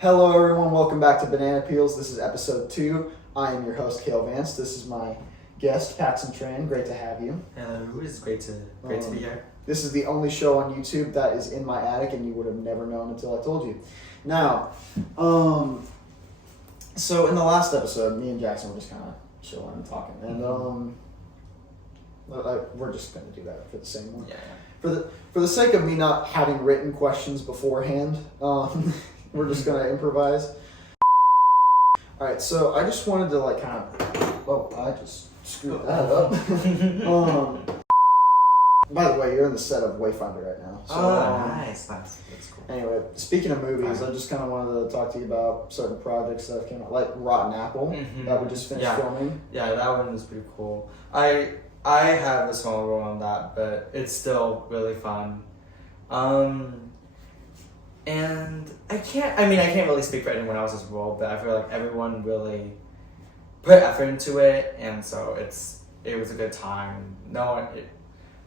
Hello everyone, welcome back to BaNayNay Podcast. This is episode 2. I am your host, Cale Vance. This is my guest, Paxton Tran. Great to have you. Hello, it's great to be here. This is the only show on YouTube that is in my attic, and you would have never known until I told you. Now, so in the last episode, me and Jackson were just kind of chilling and talking, and we're just going to do that for the same one. Yeah. For the sake of me not having written questions beforehand, we're just going to improvise. Alright, so I just wanted to I just screwed that up. By the way, you're in the set of Wayfinder right now. So, nice. That's cool. Anyway, speaking of movies, I just kind of wanted to talk to you about certain projects that came out, like Rotten Apple, that we just finished filming. Yeah, that one was pretty cool. I have a small role on that, but it's still really fun. And I can't really speak for anyone else's role, but I feel like everyone really put effort into it, and so it was a good time.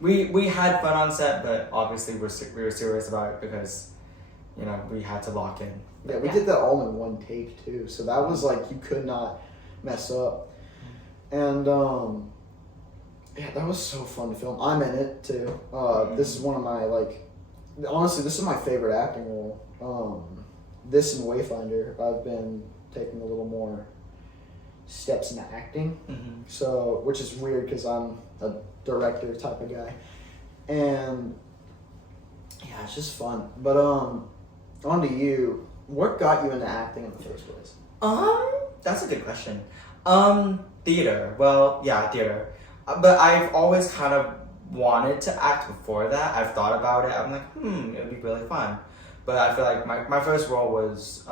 We had fun on set, but obviously we were serious about it because, we had to lock in. Yeah, we did that all in one take too, so that was like you could not mess up. And that was so fun to film. I'm in it too. This is one of my honestly, this is my favorite acting role. This and Wayfinder, I've been taking a little more steps into acting. So, which is weird because I'm a director type of guy, and yeah, it's just fun. But on to you. What got you into acting in the first place? That's a good question. Theater. Well, yeah, theater. But I've always kind of wanted to act before that. I've thought about it. I'm like, it would be really fun. But I feel like my first role was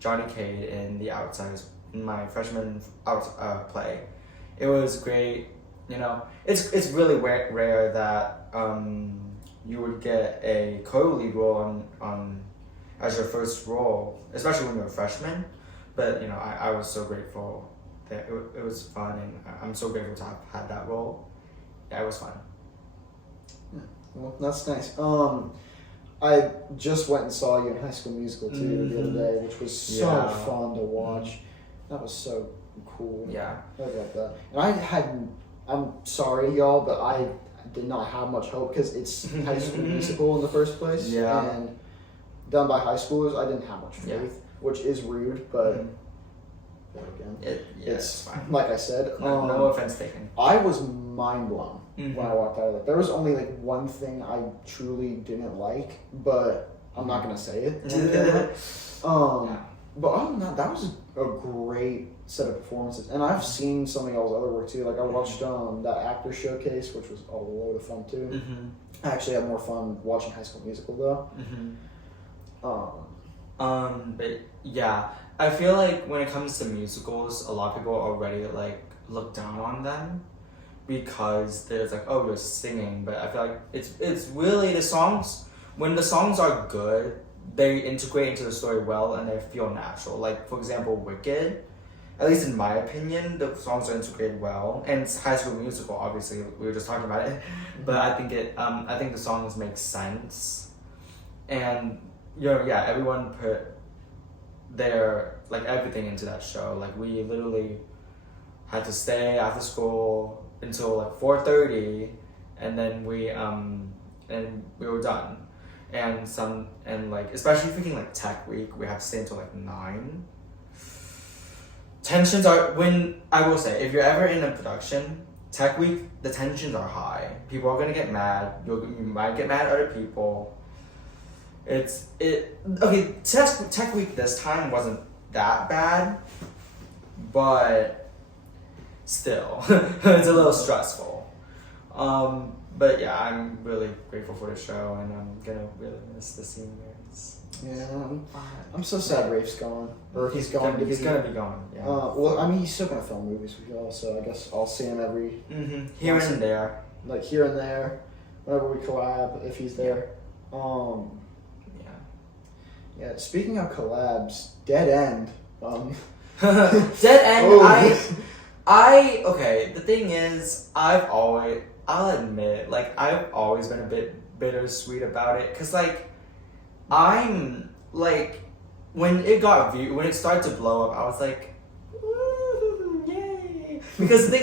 Johnny Cade in The Outsiders, in my freshman play. It was great. It's really rare that you would get a co-lead role on as your first role, especially when you're a freshman. But I was so grateful that it was fun, and I'm so grateful to have had that role. Yeah, it was fun. Yeah, well, that's nice. I just went and saw you in High School Musical too the other day, which was so fun to watch. That was so cool. Yeah. I love that. And I'm sorry, y'all, but I did not have much hope because it's High School Musical in the first place. Yeah. And done by high schoolers, I didn't have much faith, which is rude, but again, it's fine. Like I said. No offense taken. I was mind blown when I walked out of it. There was only one thing I truly didn't like, but I'm not gonna say it. But other than that, that was a great set of performances. And I've seen some of y'all's other work too. I watched that actor showcase, which was a load of fun too. I actually had more fun watching High School Musical though. But yeah, I feel like when it comes to musicals, a lot of people already look down on them because there's you're singing. But I feel like it's really the songs. When the songs are good, they integrate into the story well and they feel natural. Like for example, Wicked. At least in my opinion, the songs are integrated well, and it's High School Musical. Obviously, we were just talking about it, but I think I think the songs make sense, and everyone put their everything into that show. We literally had to stay after school until 4:30, and then we were done. And especially thinking tech week, we have to stay until 9. Tensions are, when I will say, if you're ever in a production, tech week, the tensions are high. People are gonna get mad. You might get mad at other people. Tech week this time wasn't that bad, but still, it's a little stressful. But yeah, I'm really grateful for the show, and I'm gonna really miss the seniors. Yeah, I'm so sad Rafe's gone, or he's going to be. He's gonna be gone. Yeah. Well, I mean, he's still gonna film movies with y'all, so I guess I'll see him every here and there. Here and there, whenever we collab, if he's there. Yeah. Speaking of collabs, Dead End. Dead End. Okay. The thing is, I'll admit, I've always been a bit bittersweet about it, cause I'm when it started to blow up, I was like, "Woo, yay!" Because the thing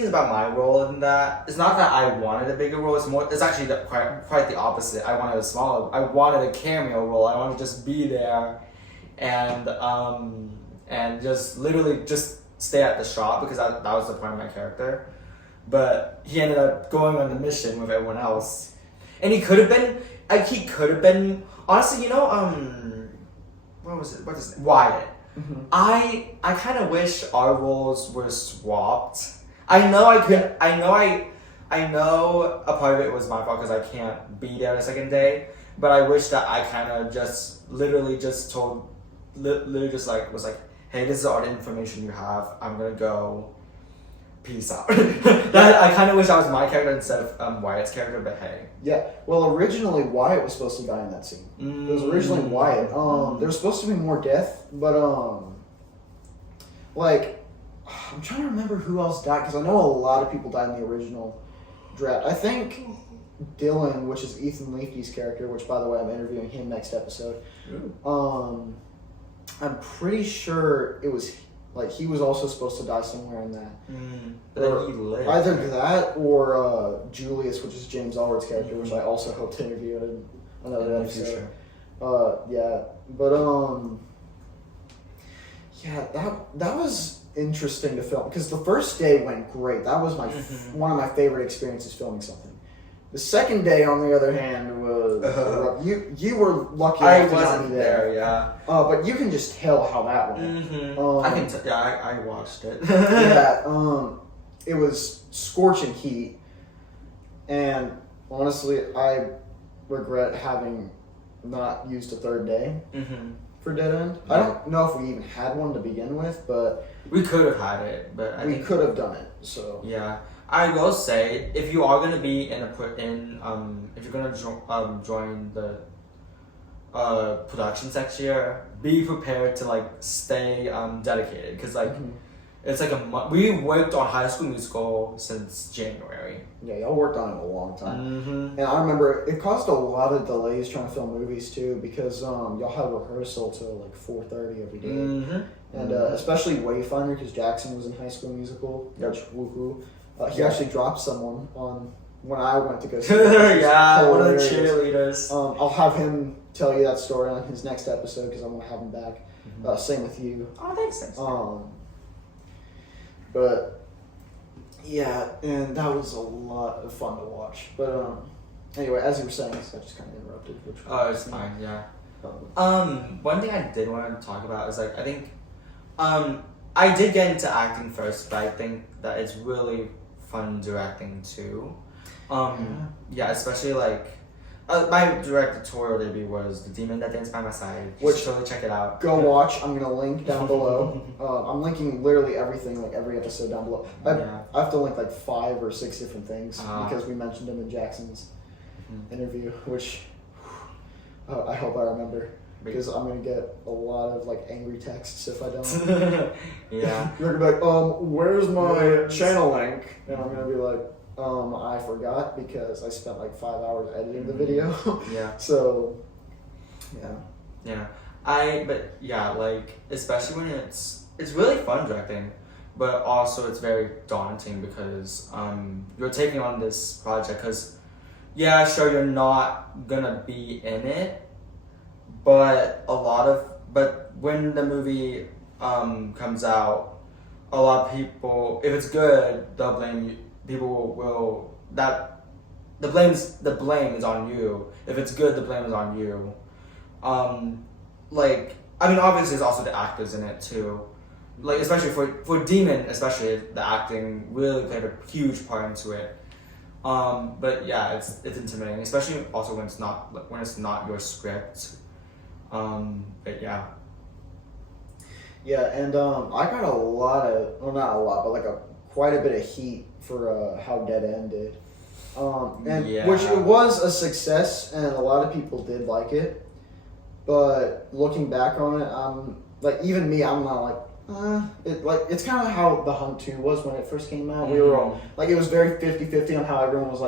is about my role in that, it's not that I wanted a bigger role. It's actually quite the opposite. I wanted a smaller. I wanted a cameo role. I wanted to just be there, and just literally just stay at the shop because that was the point of my character. But he ended up going on the mission with everyone else, and he could have been. Honestly, what was it? What is it? Wyatt. Mm-hmm. I kind of wish our roles were swapped. I know a part of it was my fault because I can't be there the second day. But I wish that I kind of just literally just was like, hey, this is all the information you have. I'm gonna go. Peace out. I kind of wish I was my character instead of Wyatt's character, but hey. Yeah, well, originally Wyatt was supposed to die in that scene. It was originally Wyatt. There was supposed to be more death, but I'm trying to remember who else died because I know a lot of people died in the original draft. I think Dylan, which is Ethan Leafy's character, which by the way I'm interviewing him next episode. I'm pretty sure it was. Like, he was also supposed to die somewhere in that. But then he lived. Either that or Julius, which is James Allred's character, which I also hope to interview in another episode. Yeah. But, yeah, that was interesting to film. Because the first day went great. That was one of my favorite experiences filming something. The second day, on the other hand, was you were lucky. I wasn't there, yeah. But you can just tell how that went. I watched it. Yeah. It was scorching heat, and honestly, I regret having not used a third day for Dead End. Yeah. I don't know if we even had one to begin with, but we could have had it. But we could have done it. So yeah. I will say, if you are gonna be if you're gonna join the production next year, be prepared to stay dedicated because it's like a month. We worked on High School Musical since January. Yeah, y'all worked on it a long time, and I remember it caused a lot of delays trying to film movies too because y'all had rehearsal till 4:30 every day, and especially Wayfinder because Jackson was in High School Musical, which woohoo. He actually dropped someone on when I went to go see it. Yeah, one of the cheerleaders. I'll have him tell you that story on his next episode because I'm going to have him back. Same with you. Oh, thanks. But, yeah, and that was a lot of fun to watch. But, anyway, as you were saying, I just kind of interrupted. It's fine, yeah. One thing I did want to talk about is, I think, I did get into acting first, but I think that it's really fun directing too. Yeah, especially my directorial debut was The Demon That Danced by My Side. Which totally check it out. Go watch. I'm gonna link down below. I'm linking literally everything, every episode down below. I have to link 5 or 6 different things because we mentioned them in Jackson's interview, which I hope I remember. Because I'm gonna get a lot of angry texts if I don't. Yeah. You're gonna be like, where's my channel link? And I'm gonna be like, I forgot because I spent 5 hours editing the video. Yeah. So, yeah. Yeah. Especially when it's really fun directing, but also it's very daunting because you're taking on this project because, yeah, sure, you're not gonna be in it. But when the movie comes out, a lot of people, if it's good, they'll blame you. People will the blame is on you. If it's good, the blame is on you. Obviously, there's also the actors in it too. Especially for Demon, especially the acting really played a huge part into it. But yeah, it's intimidating, especially also when it's not your script. But yeah. Yeah, and I got a lot of, well, not a lot, but quite a bit of heat for how Dead End did. Which it was a success, and a lot of people did like it. But looking back on it, even me, I'm not it's kind of how The Hunt 2 was when it first came out. We were all, it was very 50-50 on how everyone was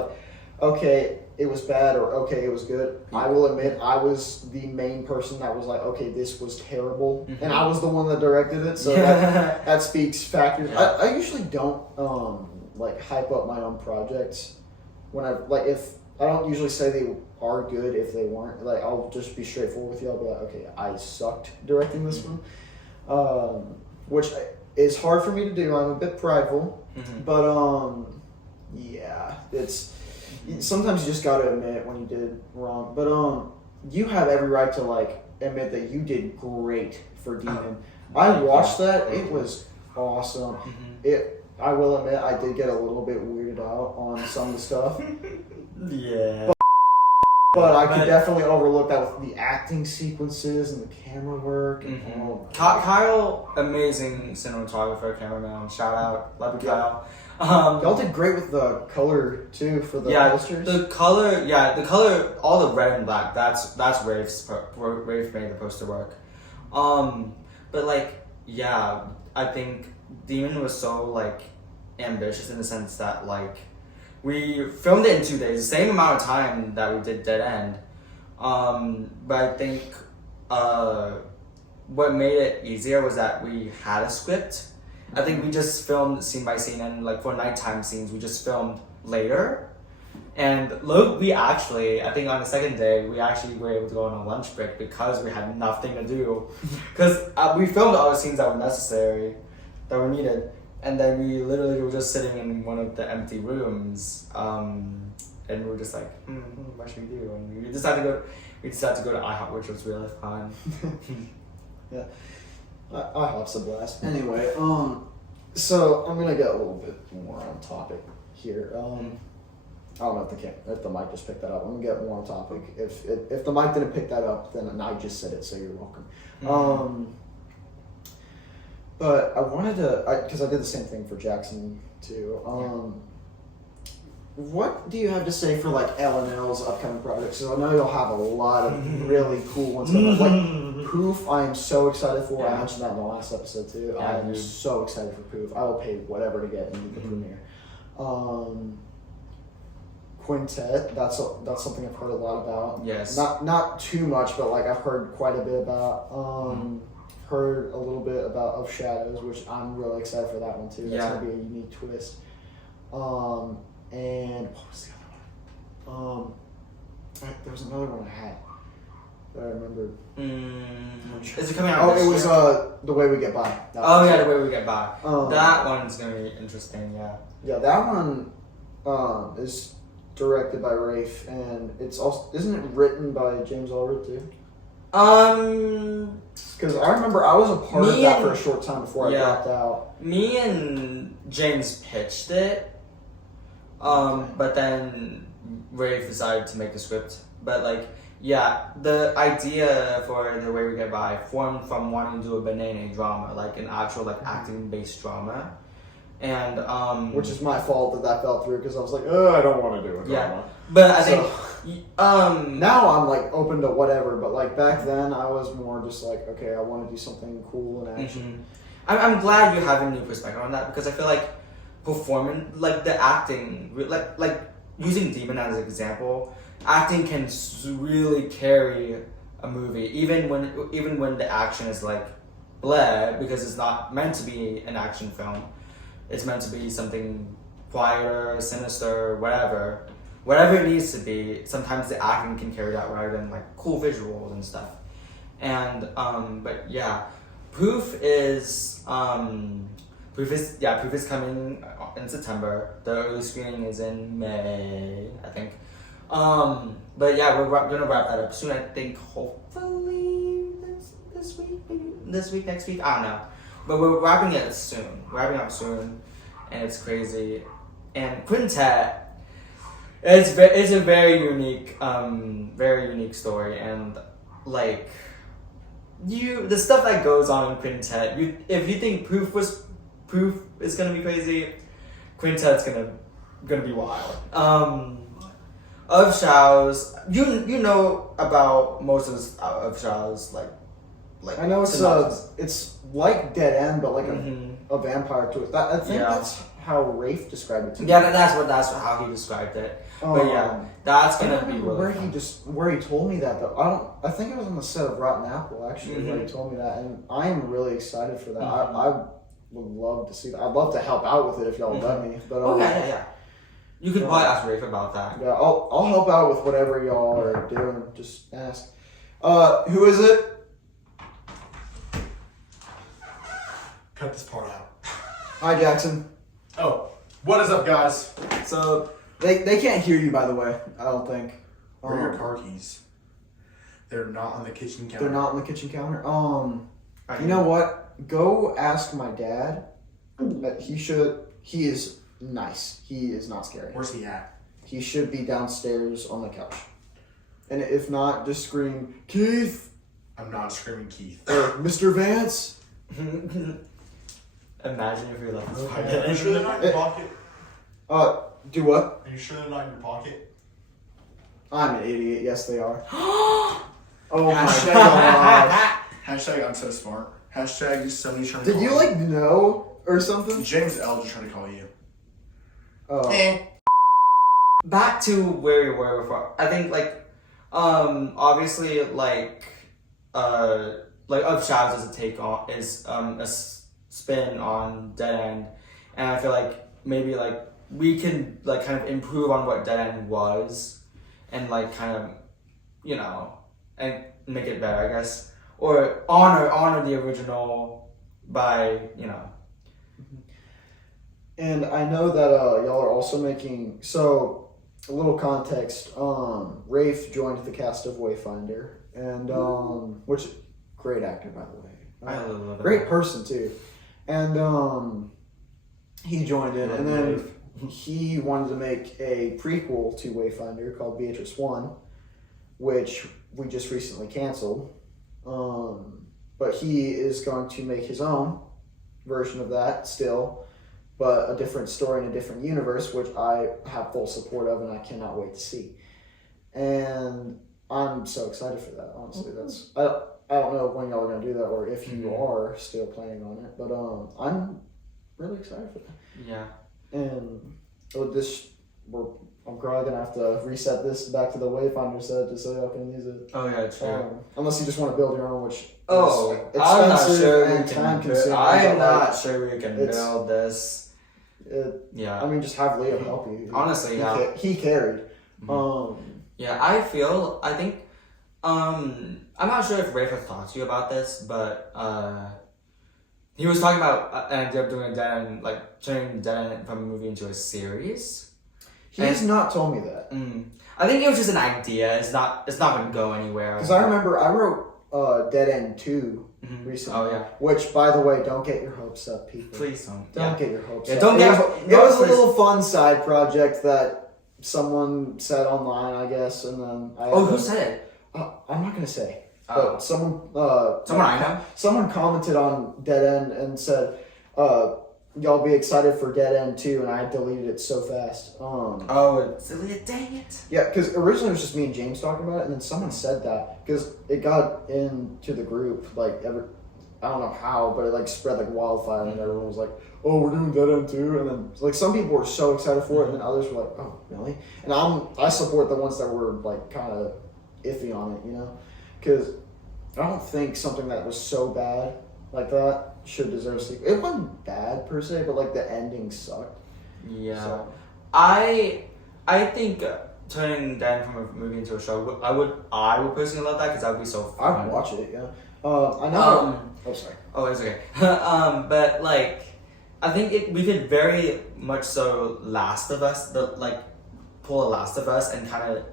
okay, it was bad or okay, it was good. I will admit I was the main person that was like, okay, this was terrible, and I was the one that directed it, so that speaks factors. Yeah. I usually don't like hype up my own projects when I like if I don't usually say they are good if they weren't. Like I'll just be straightforward with you. I'll be like, okay, I sucked directing this one, which is hard for me to do. I'm a bit prideful, but yeah, it's. Sometimes you just gotta admit when you did wrong, but you have every right to like admit that you did great for Demon. I watched that; it was awesome. I will admit I did get a little bit weirded out on some of the stuff. Yeah. But I could definitely overlook that with the acting sequences and the camera work. And Kyle, amazing cinematographer, cameraman. Shout out, love you, Kyle. Y'all did great with the color too for the posters. The color, all the red and black. That's Rafe made the poster work. But like, yeah, I think Demon was so like ambitious in the sense that like we filmed it in 2 days, the same amount of time that we did Dead End. But I think what made it easier was that we had a script. I think we just filmed scene by scene, and like for nighttime scenes, we just filmed later. And look, I think on the second day, we actually were able to go on a lunch break because we had nothing to do. Because we filmed all the scenes that were necessary, that were needed. And then we literally were just sitting in one of the empty rooms. And we were just like, what should we do? And we decided to go to IHOP, which was really fun. Yeah. IHOP's a blast. Anyway, so I'm gonna get a little bit more on topic here. I don't know if the mic just picked that up. I'm gonna get more on topic. If the mic didn't pick that up, then I just said it, so you're welcome. But I wanted to, because I did the same thing for Jackson too. What do you have to say for like L&L's upcoming projects? So I know you'll have a lot of really cool ones. Like Poof, I am so excited for. I mentioned that in the last episode too. I am so excited for Poof. I will pay whatever to get into the premiere. Quintet, that's something I've heard a lot about. Yes. Not too much, but like I've heard quite a bit about. Heard a little bit about Of Shadows, which I'm really excited for that one too. That's gonna be a unique twist. And what was the other one? There was another one I had that I remembered. Is it coming out? Oh, it was The Way We Get By. The Way We Get By. That one's gonna be interesting. Yeah. Yeah, that one is directed by Rafe, and it's also isn't it written by James Allred too? Because I remember I was a part of that for a short time before I dropped out. Me and James pitched it. But then Rafe decided to make the script. But like, yeah, the idea for The Way We Get By formed from wanting to do a BaNayNay drama, like an actual like acting-based drama. And which is my fault that fell through because I was like, I don't want to do a drama. But I think now I'm like open to whatever. But like back then, I was more just like, okay, I want to do something cool and action. I'm glad you have a new perspective on that because I feel like performance, like the acting, like using Demon as an example, acting can really carry a movie, even when the action is like bleh, because it's not meant to be an action film. It's meant to be something quieter, sinister, whatever it needs to be. Sometimes the acting can carry that rather than like cool visuals and stuff. And but yeah, Proof is coming in September. The early screening is in May, I think. But yeah, we're gonna wrap that up soon. I think hopefully this week, next week. I don't know, but we're wrapping up soon, and it's crazy. And Quintet, it's a very unique story, and like the stuff that goes on in Quintet. If you think Proof is gonna be crazy, Quintet's gonna be wild. Of Shao's, you know about most of Shao's like I know it's like Dead End, but like a vampire twist. I think that's how Rafe described it to me. Yeah, that's how he described it. But yeah, that's I gonna don't be remember really fun. where he told me that though. I think it was on the set of Rotten Apple actually where he told me that, and I am really excited for that. I would love to see that. I'd love to help out with it if y'all let me. But yeah. You could probably ask Rafe about that. Yeah, I'll help out with whatever y'all are doing. Just ask. Who is it? Cut this part out. Hi, Jackson. Oh, what is up, guys? So they can't hear you, by the way. I don't think. Where are your car keys? They're not on the kitchen counter. They're not on the kitchen counter. You know what? Go ask my dad. He should. He is nice. He is not scary. Where's he at? He should be downstairs on the couch. And if not, just scream, Keith! I'm not screaming Keith. Or Mr. Vance! Imagine if we left this Are you sure they're not in your pocket? Do what? Are you sure they're not in your pocket? I'm an idiot. Yes, they are. Oh my god. Hashtag I'm so smart. Hashtag somebody's trying to Did call you like know or something? James L. just trying to call you. Back to where we were before. I think obviously like Of Shadows is a take on spin on Dead End, and I feel like maybe like we can like kind of improve on what Dead End was, and like kind of and make it better, I guess, or honor the original by And I know that y'all are also making, so a little context, Rafe joined the cast of Wayfinder, and which great actor, by the way. I love it. Great person too. And he joined in, and then he wanted to make a prequel to Wayfinder called Beatrice 1, which we just recently canceled. But he is going to make his own version of that still, but a different story in a different universe, which I have full support of, and I cannot wait to see. And I'm so excited for that. Honestly, I don't know when y'all are gonna do that, or if you are still planning on it, but I'm really excited for that. Yeah. And I'm probably gonna have to reset this back to the Wayfinder set just so y'all can use it. Oh yeah, true. Unless you just want to build your own, which is I'm not expensive sure and we time can. consuming. I'm but, not sure we can build this. I mean, just have Leo help you. Honestly, he carried. Yeah, I think. I'm not sure if Rafe has talked to you about this, but he was talking about an idea of doing turning Dead End from a movie into a series. He has not told me that. I think it was just an idea. It's not gonna go anywhere. Because I remember I wrote Dead End 2 recently. Oh yeah. Which, by the way, don't get your hopes up, people. Please don't. Don't get your hopes Yeah, up. don't get. It was a little fun side project that someone said online, I guess, and then who said it? I'm not gonna say. But someone I know. Someone commented on Dead End and said, y'all be excited for Dead End 2, and I deleted it so fast. Dang it. Yeah, because originally it was just me and James talking about it, and then someone said that, because it got into the group, I don't know how, but it spread like wildfire, and everyone was like, oh, we're doing Dead End 2, and then some people were so excited for it, and then others were like, oh, really? And I support the ones that were kind of iffy on it, because I don't think something that was so bad like that should deserve a sequel. It wasn't bad per se, but the ending sucked. Yeah, so. I think turning Dead End from a movie into a show, I would personally love that because that would be so fun. I'd watch it. Yeah. I know. Sorry. Oh, it's okay. But I think we could very much so Last of Us, pull a Last of Us and kind of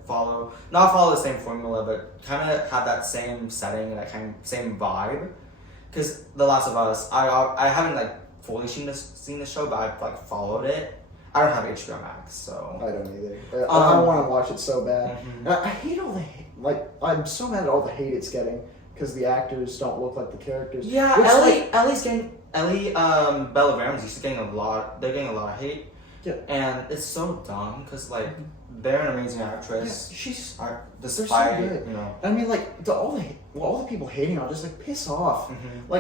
not follow the same formula, but kind of have that same setting and that kind of same vibe. Because The Last of Us, I haven't fully seen the show, but I've followed it. I don't have HBO Max, so I don't either. I want to watch it so bad. Mm-hmm. And I hate all the hate. I'm so mad at all the hate it's getting because the actors don't look like the characters. Yeah, Ellie Bella Ramsey's getting a lot. They're getting a lot of hate. Yeah. And it's so dumb because they're an amazing actress. Yeah, she's despite so good. I mean, all the people hating on her just piss off.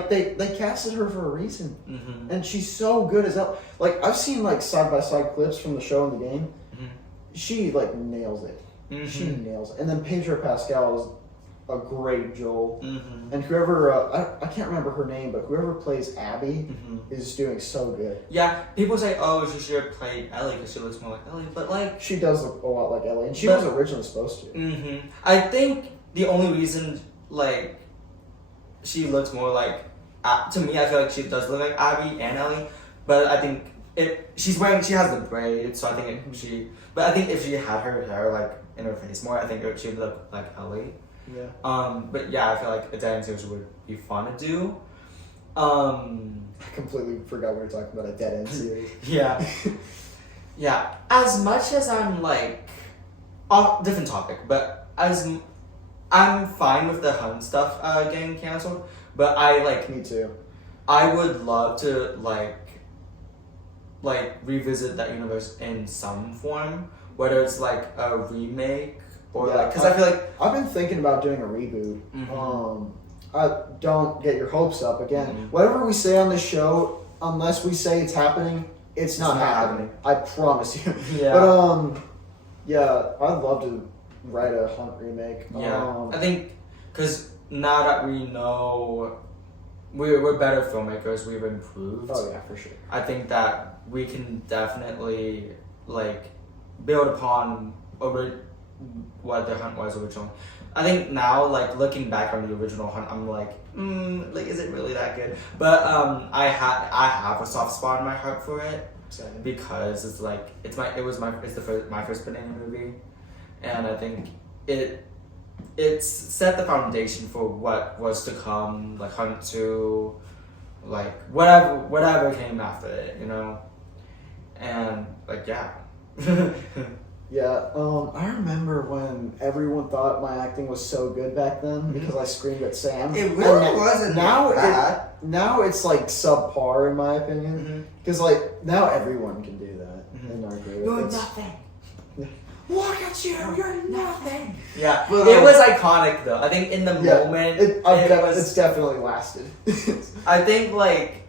They casted her for a reason, and she's so good as hell. I've seen side by side clips from the show and the game, she like nails it. Mm-hmm. She nails it. And then Pedro Pascal is a great Joel. Mm-hmm. And whoever, I can't remember her name, but whoever plays Abby Mm-hmm. is doing so good. Yeah, people say, oh, she should have played Ellie because she looks more like Ellie, but like... She does look a lot like Ellie, and she But- was originally supposed to. Mm-hmm. I think the only reason, like, she looks more like... to me, I feel like she does look like Abby and Ellie, but I think she has the braid, so I think but I think if she had her hair, like, in her face more, I think she'd look like Ellie. Yeah. But yeah, I feel like a dead end series would be fun to do. I completely forgot we were talking about a dead end series. Yeah. Yeah. As much as I'm like, off different topic, but I'm fine with the Hun stuff getting canceled, but Me too. I would love to like revisit that universe in some form, whether it's like a remake or Yeah, because I feel like I've been thinking about doing a reboot. Mhm. Don't get your hopes up again. Mhm. Whatever we say on this show, unless we say it's happening, it's not happening. I promise you. yeah. But yeah, I'd love to write a Hunt remake. Yeah, I think because now that we know we're better filmmakers, we've improved. Oh yeah, for sure. I think that we can definitely like build upon what the Hunt was originally. I think now, like looking back on the original Hunt, I'm like, is it really that good? But I have a soft spot in my heart for it Excited. because it's like it's my first BaNayNay movie, and I think it's set the foundation for what was to come, like Hunt 2, like whatever came after it, you know, and like yeah. Yeah, I remember when everyone thought my acting was so good back then because I screamed at Sam. It really And wasn't now bad. Now it's like subpar in my opinion Mhm. because like now everyone can do that Mhm. in our group. You're It's- nothing. Look at you, you're nothing. Yeah, Well, it was iconic though. I think in the Yeah, moment, it's definitely lasted. I think like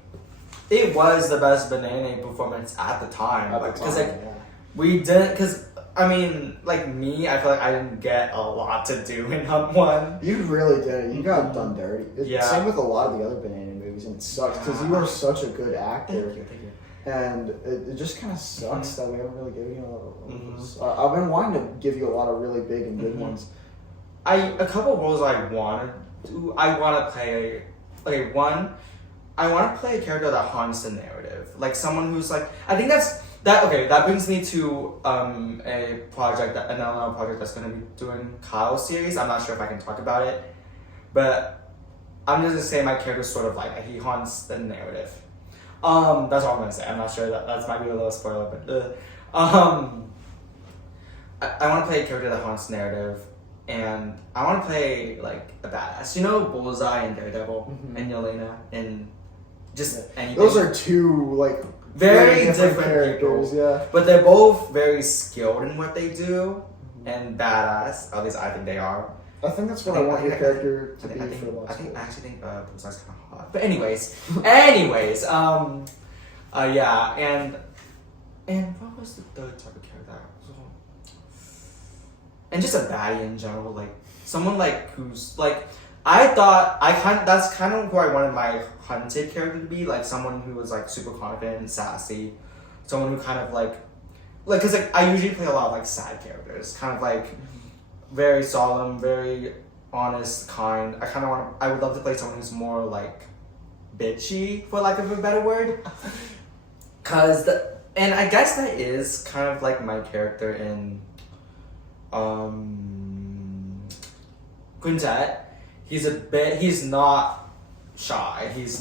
it was the best BaNayNay performance at the time. At the Because time, like yeah. we didn't, because I mean, like me, I feel like I didn't get a lot to do in Hunt 1. You really did. You got done dirty. Yeah. Same with a lot of the other BaNayNay movies, and it sucks because you are such a good actor. Thank you. And it just kind of sucks that we haven't really given you a lot of Mhm. roles. I've been wanting to give you a lot of really big and good Mhm. ones. A couple roles I wanted to, I want to play, okay, one, I want to play a character that haunts the narrative. Like someone who's like, I think that brings me to a project, another project that's going to be doing Kyle's series. I'm not sure if I can talk about it, but I'm just going to say my character's sort of like, he haunts the narrative. That's all I'm gonna say. I'm not sure that might be a little spoiler, but I want to play a character that haunts narrative, and I want to play like a badass. You know, Bullseye and Daredevil and Yelena and just anything. Those are two like very different different characters. people, Yeah. but they're both very skilled in what they do and badass. At least I think they are. I think that's what I I, think- want I your think- character to I be for the last actually think Bullseye's kind of hot. But anyways, yeah, and what was the third type of character? And just a baddie in general, like someone like who's like that's kind of who I wanted my hunted character to be, like someone who was like super confident and sassy, someone who kind of like because like I usually play a lot of like sad characters, kind of like very solemn, very honest, kind. I would love to play someone who's more like bitchy, for lack of a better word. And I guess that is kind of like my character in Quintet. He's not shy. He's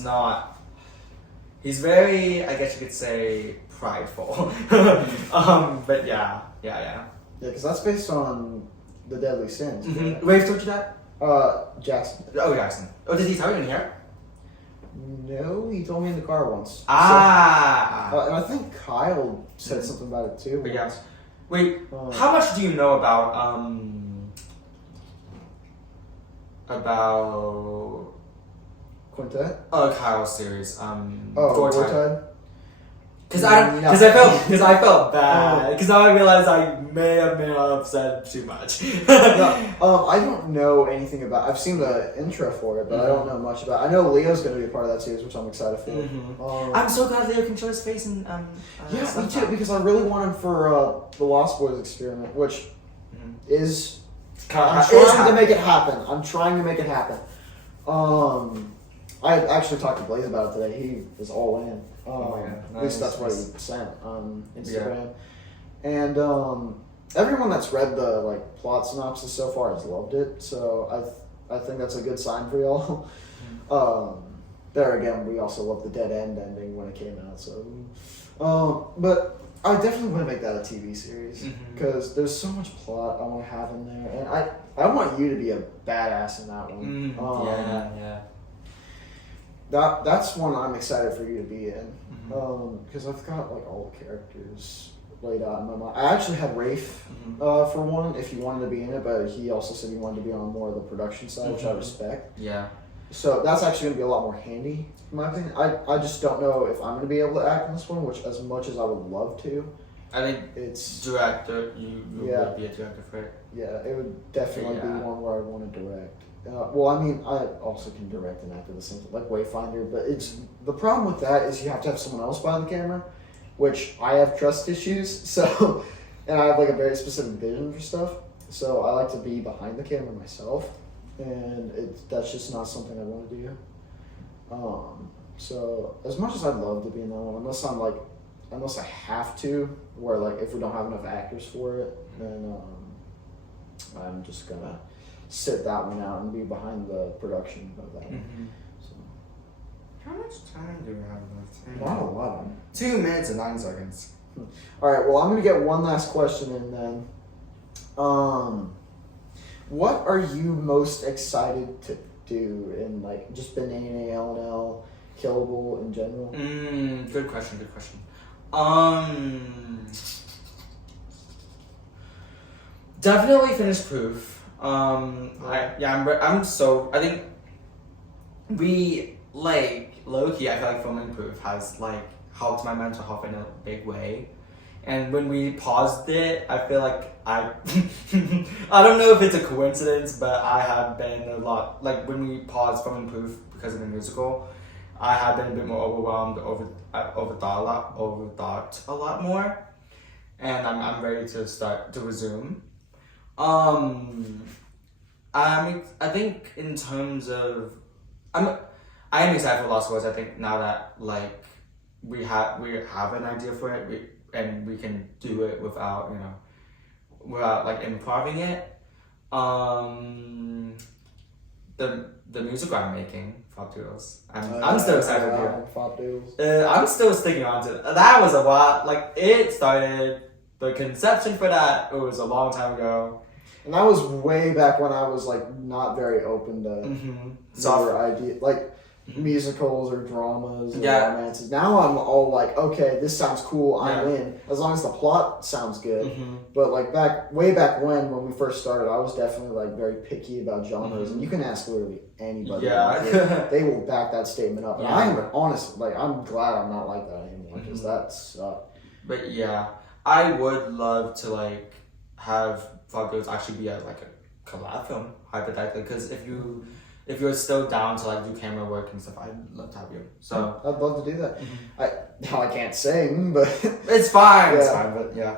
very, I guess you could say, prideful. But yeah. Yeah, because that's based on the Deadly Sins. Mm-hmm. Wait, told you that? Jackson. Oh, Jackson. Oh, did he tell you in here? No, he told me in the car once. Ah. So, and I think Kyle said something about it too. But yeah. once. Wait, how much do you know about Quintet? Kyle's series? Gore Tide? Because I felt bad. Because now I realized I may have said too much. No, I don't know anything about. I've seen the intro for it, but I don't know much about. I know Leo's going to be a part of that series, which I'm excited for. I'm so glad Leo can show his face and yeah, me too. Because I really want him for the Lost Boys experiment, which is. I'm trying to make it happen. I actually talked to Blaze about it today. He was all in. At least that's what he sent on Instagram. Yeah. And everyone that's read the plot synopsis so far has loved it. So I think that's a good sign for y'all. There again, we also love the dead end ending when it came out. So, but I definitely want to make that a TV series because there's so much plot I want to have in there, and I want you to be a badass in that one. Yeah. That's one I'm excited for you to be in because I've got all the characters laid out in my mind. I actually had Rafe for one if he wanted to be in it, but he also said he wanted to be on more of the production side, which I respect. Yeah. So that's actually going to be a lot more handy, in my opinion. I just don't know if I'm going to be able to act in this one, which as much as I would love to. I think it's director. You would be a director for it. Yeah, it would definitely be one where I want to direct. Well, I mean, I also can direct and act at the same time, like Wayfinder. But it's the problem with that is you have to have someone else behind the camera, which I have trust issues. So, and I have a very specific vision for stuff. So I like to be behind the camera myself, and that's just not something I want to do. So as much as I'd love to be in that one, unless I have to, where if we don't have enough actors for it, then I'm just gonna sit that one out and be behind the production of that one. So. How much time do we have left? Not a lot. 2 minutes and 9 seconds. All right. Well, I'm gonna get one last question in then. What are you most excited to do in just BaNayNay, LNL, Killable in general? Good question. Definitely finish Proof. I think we low-key, I feel like filming Proof has helped my mental health in a big way. And when we paused it, I feel like I don't know if it's a coincidence, but I have been a lot, when we paused filming Proof because of the musical, I have been a bit more overwhelmed, overthought a lot more, and I'm ready to start to resume. I think in terms of, I am excited for Lost Boys. I think now that we have an idea for it, and we can do it without improving it. The music I'm making, Fabulous. I'm still excited for it. I'm still sticking on to it. That was a lot. It started, the conception for that, it was a long time ago. And that was way back when I was not very open to newer ideas, musicals or dramas or romances. Now I'm all okay, this sounds cool, I'm in, as long as the plot sounds good. But way back when we first started, I was definitely very picky about genres, and you can ask literally anybody. They will back that statement up. And I am honestly I'm glad I'm not like that anymore, because that sucked. But yeah, I would love to have Fabulous actually be a collab film, hypothetically, because if you're still down to do camera work and stuff, I'd love to have you. So I'd love to do that. I can't sing, but it's fine. It's fine, but yeah.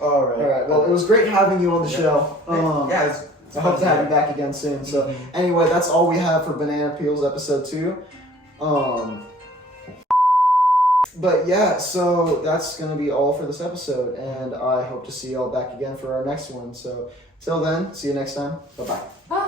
All right. Well, it was great having you on the show. I hope to have you back again soon. So anyway, that's all we have for Banana Peels episode 2. But yeah, so that's gonna be all for this episode, and I hope to see y'all back again for our next one. So till then, see you next time. Bye-bye. Bye.